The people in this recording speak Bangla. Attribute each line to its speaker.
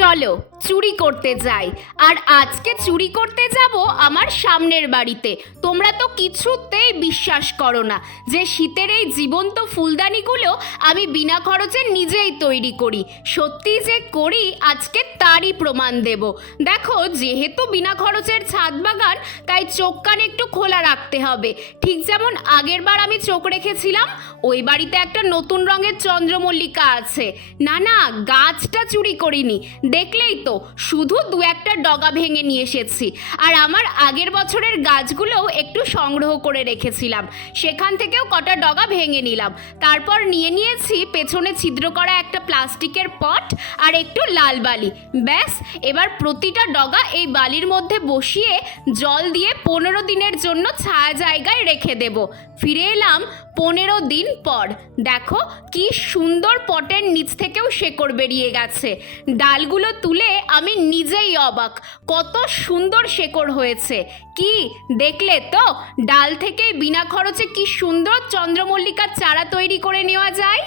Speaker 1: চলো চুরি করতে যাই। আর আজকে চুরি করতে যাব আমার সামনের বাড়িতে। তোমরা তো কিছুতেই বিশ্বাস করো না যে শীতের এই জীবন্ত ফুলদানিগুলো আমি বিনা খরচে নিজেই তৈরি করি। সত্যি যে করি, আজকে তারই প্রমাণ দেব। দেখো, যেহেতু বিনা খরচের ছাদ বাগান, তাই চোখ কান একটু খোলা রাখতে হবে। ঠিক যেমন আগের বার আমি চোখ রেখেছিলাম, ওই বাড়িতে একটা নতুন রঙের চন্দ্রমল্লিকা আছে। না না, গাছটা চুরি করিনি। দেখলেই তো, শুধু দু একটা ডগা ভেঙে নিয়ে এসেছি। আর আমার আগের বছরের গাছগুলোও একটু সংগ্রহ করে রেখেছিলাম। সেখান থেকেও কটা ডগা ভেঙে নিলাম। তারপর নিয়ে নিয়েছি পেছনে ছিদ্র করা একটা প্লাস্টিকের পট আর একটু লাল বালি। ব্যাস, এবার প্রতিটা ডগা এই বালির মধ্যে বসিয়ে জল দিয়ে পনেরো দিনের জন্য ছায়া জায়গায় রেখে দেব। ফিরে এলাম পনেরো দিন পর। দেখো, কি সুন্দর পটের নিচ থেকেও শেকড় বেরিয়ে গেছে। ডালগুলো তুলে আমি নিজেই অবাক। কত সুন্দর শেকড় হয়েছে। কি? দেখলে তো? ডাল থেকে বিনা খরচে কি সুন্দর চন্দ্রমল্লিকার চারা তৈরি করে নেওয়া যায়?